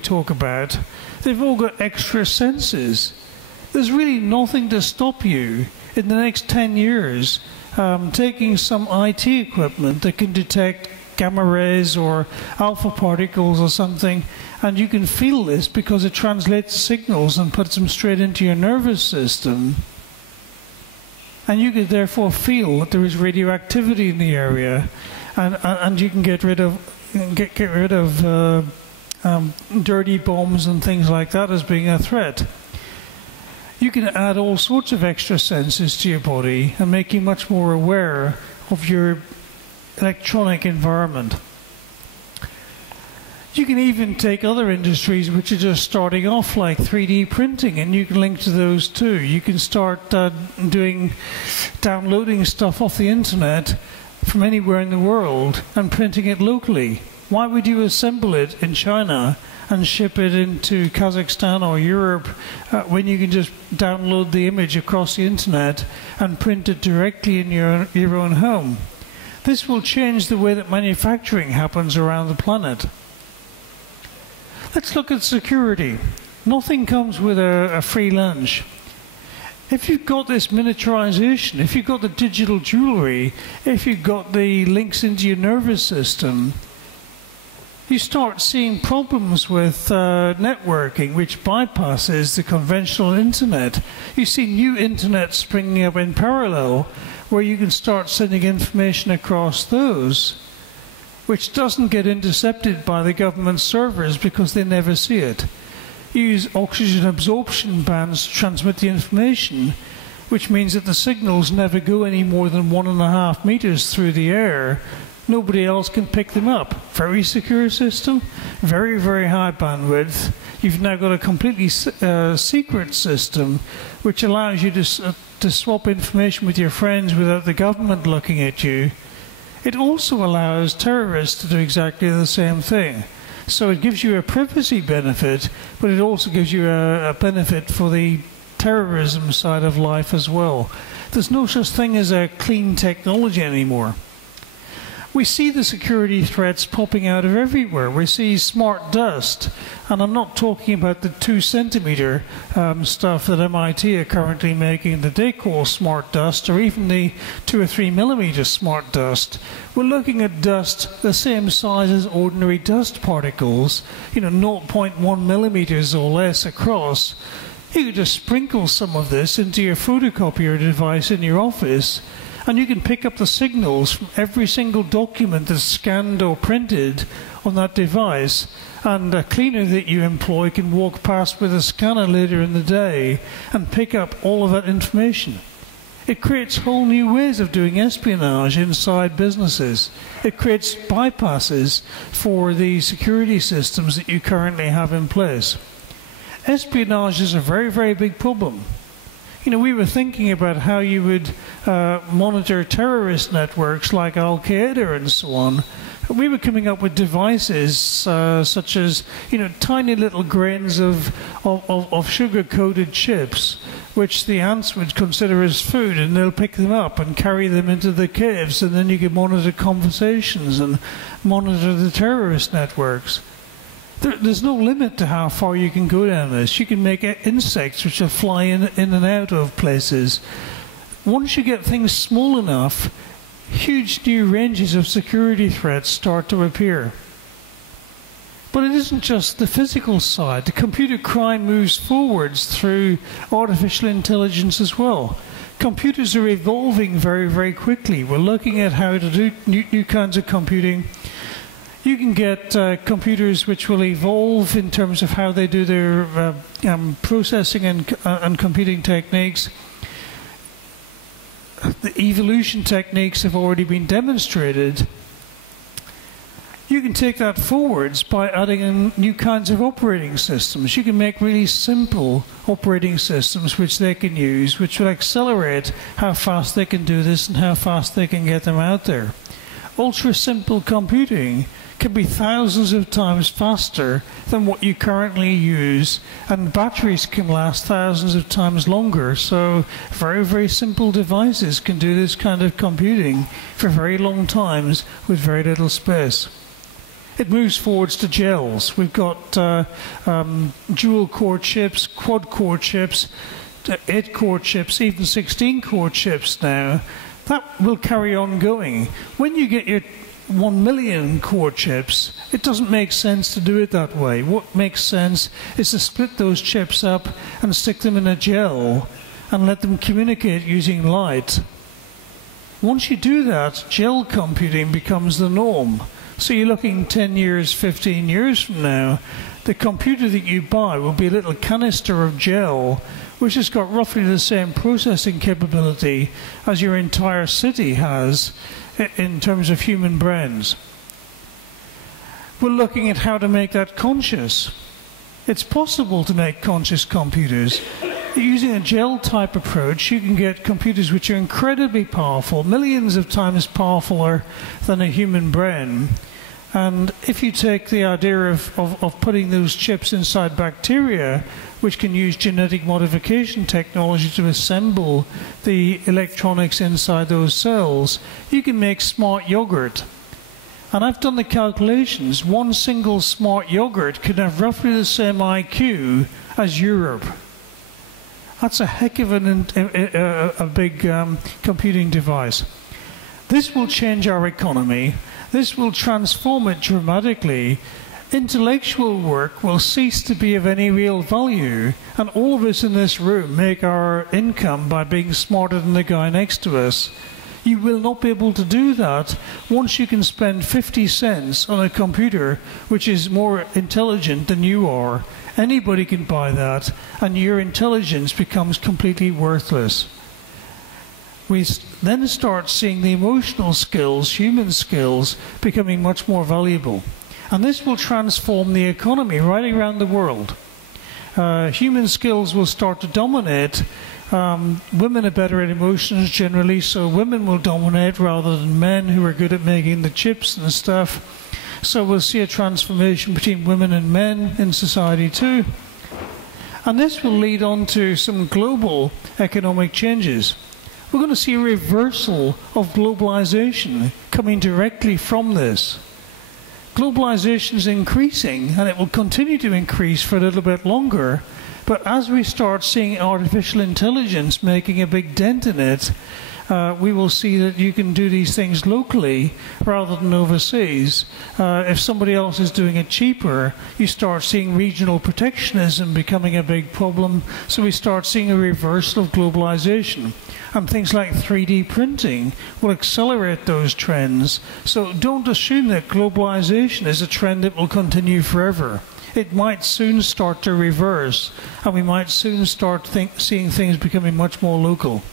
talk about, they've all got extra senses. There's really nothing to stop you in the next 10 years taking some IT equipment that can detect gamma rays or alpha particles or something, and you can feel this because it translates signals and puts them straight into your nervous system. And you can therefore feel that there is radioactivity in the area, and you can get rid of dirty bombs and things like that as being a threat. You can add all sorts of extra senses to your body and make you much more aware of your electronic environment. You can even take other industries which are just starting off, like 3D printing, and you can link to those too. You can start downloading stuff off the internet from anywhere in the world and printing it locally. Why would you assemble it in China and ship it into Kazakhstan or Europe when you can just download the image across the internet and print it directly in your own home? This will change the way that manufacturing happens around the planet. Let's look at security. Nothing comes with a free lunch. If you've got this miniaturization, if you've got the digital jewelry, if you've got the links into your nervous system, you start seeing problems with networking, which bypasses the conventional internet. You see new internet springing up in parallel, where you can start sending information across those, which doesn't get intercepted by the government servers because they never see it. You use oxygen absorption bands to transmit the information, which means that the signals never go any more than 1.5 meters through the air. Nobody else can pick them up. Very secure system, very, very high bandwidth. You've now got a completely secret system which allows you to swap information with your friends without the government looking at you. It also allows terrorists to do exactly the same thing. So it gives you a privacy benefit, but it also gives you a benefit for the terrorism side of life as well. There's no such thing as a clean technology anymore. We see the security threats popping out of everywhere. We see smart dust, and I'm not talking about the 2-centimeter stuff that MIT are currently making that they call smart dust, or even the 2 or 3 millimeter smart dust. We're looking at dust the same size as ordinary dust particles, 0.1 millimeters or less across. You could just sprinkle some of this into your photocopier device in your office, and you can pick up the signals from every single document that's scanned or printed on that device, and a cleaner that you employ can walk past with a scanner later in the day and pick up all of that information. It creates whole new ways of doing espionage inside businesses. It creates bypasses for the security systems that you currently have in place. Espionage is a very, very big problem. We were thinking about how you would monitor terrorist networks like Al-Qaeda and so on. We were coming up with devices such as, tiny little grains of sugar-coated chips, which the ants would consider as food, and they'll pick them up and carry them into the caves, and then you can monitor conversations and monitor the terrorist networks. There's no limit to how far you can go down this. You can make insects which will fly in and out of places. Once you get things small enough, huge new ranges of security threats start to appear. But it isn't just the physical side. The computer crime moves forwards through artificial intelligence as well. Computers are evolving very, very quickly. We're looking at how to do new kinds of computing. You can get computers which will evolve in terms of how they do their processing and computing techniques. The evolution techniques have already been demonstrated. You can take that forwards by adding in new kinds of operating systems. You can make really simple operating systems which they can use, which will accelerate how fast they can do this and how fast they can get them out there. Ultra simple computing can be thousands of times faster than what you currently use, and batteries can last thousands of times longer. So very, very simple devices can do this kind of computing for very long times with very little space. It moves forwards to gels. We've got dual-core chips, quad-core chips, 8-core chips, even 16-core chips now. That will carry on going. When you get your 1 million core chips, it doesn't make sense to do it that way. What makes sense is to split those chips up and stick them in a gel and let them communicate using light. Once you do that, gel computing becomes the norm. So you're looking 10 years, 15 years from now, the computer that you buy will be a little canister of gel which has got roughly the same processing capability as your entire city has in terms of human brains. We're looking at how to make that conscious. It's possible to make conscious computers. Using a gel-type approach, you can get computers which are incredibly powerful, millions of times powerfuler than a human brain. And if you take the idea of putting those chips inside bacteria, which can use genetic modification technology to assemble the electronics inside those cells, you can make smart yogurt. And I've done the calculations. One single smart yogurt could have roughly the same IQ as Europe. That's a heck of a big computing device. This will change our economy. This will transform it dramatically. Intellectual work will cease to be of any real value, and all of us in this room make our income by being smarter than the guy next to us. You will not be able to do that once you can spend 50 cents on a computer which is more intelligent than you are. Anybody can buy that, and your intelligence becomes completely worthless. We then start seeing the emotional skills, human skills, becoming much more valuable. And this will transform the economy right around the world. Human skills will start to dominate. Women are better at emotions generally, so women will dominate rather than men who are good at making the chips and stuff. So we'll see a transformation between women and men in society too. And this will lead on to some global economic changes. We're going to see a reversal of globalization coming directly from this. Globalization is increasing, and it will continue to increase for a little bit longer. But as we start seeing artificial intelligence making a big dent in it, we will see that you can do these things locally rather than overseas. If somebody else is doing it cheaper, you start seeing regional protectionism becoming a big problem. So we start seeing a reversal of globalization. And things like 3D printing will accelerate those trends. So don't assume that globalization is a trend that will continue forever. It might soon start to reverse, and we might soon start seeing things becoming much more local.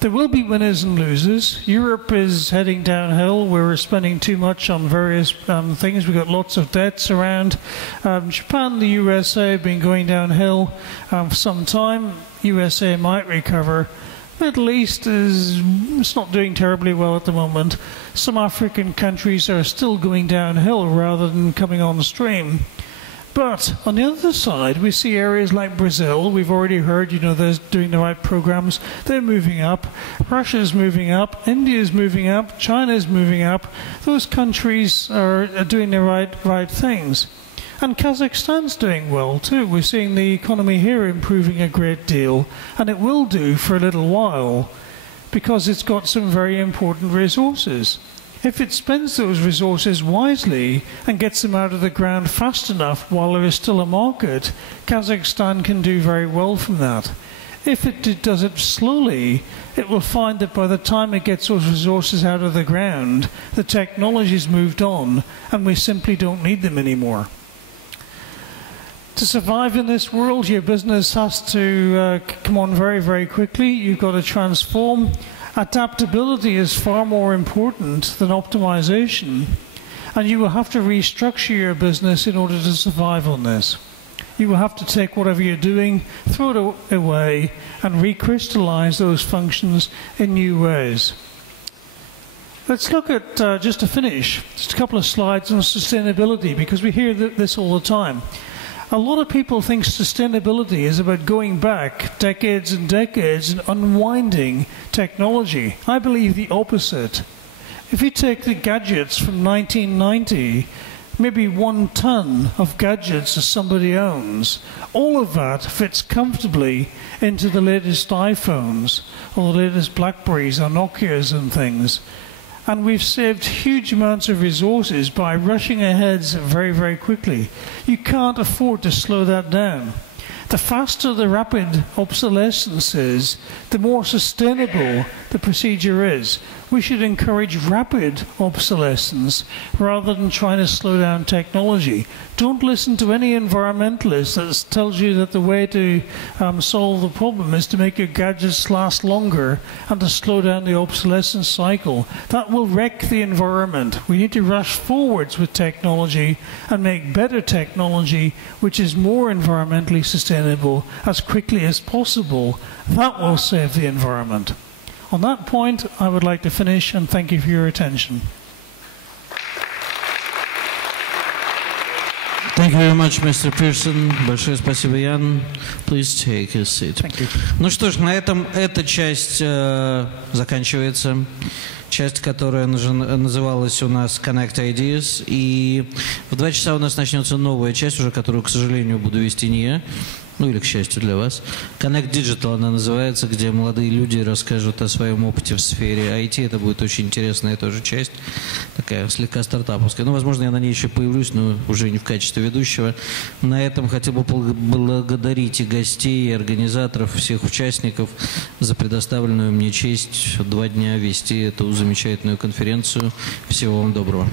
There will be winners and losers. Europe is heading downhill. We're spending too much on various things. We've got lots of debts around. Japan, the USA have been going downhill for some time. USA might recover. Middle East it's not doing terribly well at the moment. Some African countries are still going downhill rather than coming on stream. But on the other side, we see areas like Brazil. We've already heard, they're doing the right programs. They're moving up. Russia's moving up. India's moving up. China's moving up. Those countries are doing the right things. And Kazakhstan's doing well too. We're seeing the economy here improving a great deal, and it will do for a little while because it's got some very important resources. If it spends those resources wisely and gets them out of the ground fast enough while there is still a market, Kazakhstan can do very well from that. If it does it slowly, it will find that by the time it gets those resources out of the ground, the technology's moved on and we simply don't need them anymore. To survive in this world, your business has to come on very, very quickly. You've got to transform. Adaptability is far more important than optimization, and you will have to restructure your business in order to survive on this. You will have to take whatever you're doing, throw it away, and recrystallize those functions in new ways. Let's look at, just to finish, just a couple of slides on sustainability, because we hear this all the time. A lot of people think sustainability is about going back decades and decades and unwinding technology. I believe the opposite. If you take the gadgets from 1990, maybe 1 ton of gadgets that somebody owns, all of that fits comfortably into the latest iPhones or the latest Blackberries or Nokias and things. And we've saved huge amounts of resources by rushing ahead very, very quickly. You can't afford to slow that down. The faster the rapid obsolescence is, the more sustainable the procedure is. We should encourage rapid obsolescence rather than trying to slow down technology. Don't listen to any environmentalist that tells you that the way to solve the problem is to make your gadgets last longer and to slow down the obsolescence cycle. That will wreck the environment. We need to rush forwards with technology and make better technology which is more environmentally sustainable as quickly as possible. That will save the environment. On that point, I would like to finish and thank you for your attention. Thank you very much, Mr. Pearson. Большое спасибо, Ян. Please take a seat. Thank you. Ну что ж, на этом эта часть заканчивается. Часть, которая называлась у нас Connect Ideas. И в 2 часа у нас начнется новая часть, уже которую, к сожалению, буду вести не я. Ну или к счастью для вас. Connect Digital она называется, где молодые люди расскажут о своем опыте в сфере IT. Это будет очень интересная тоже часть, такая слегка стартаповская. Ну, возможно, я на ней еще появлюсь, но уже не в качестве ведущего. На этом хотел бы поблагодарить и гостей, и организаторов, всех участников за предоставленную мне честь 2 дня вести эту замечательную конференцию. Всего вам доброго.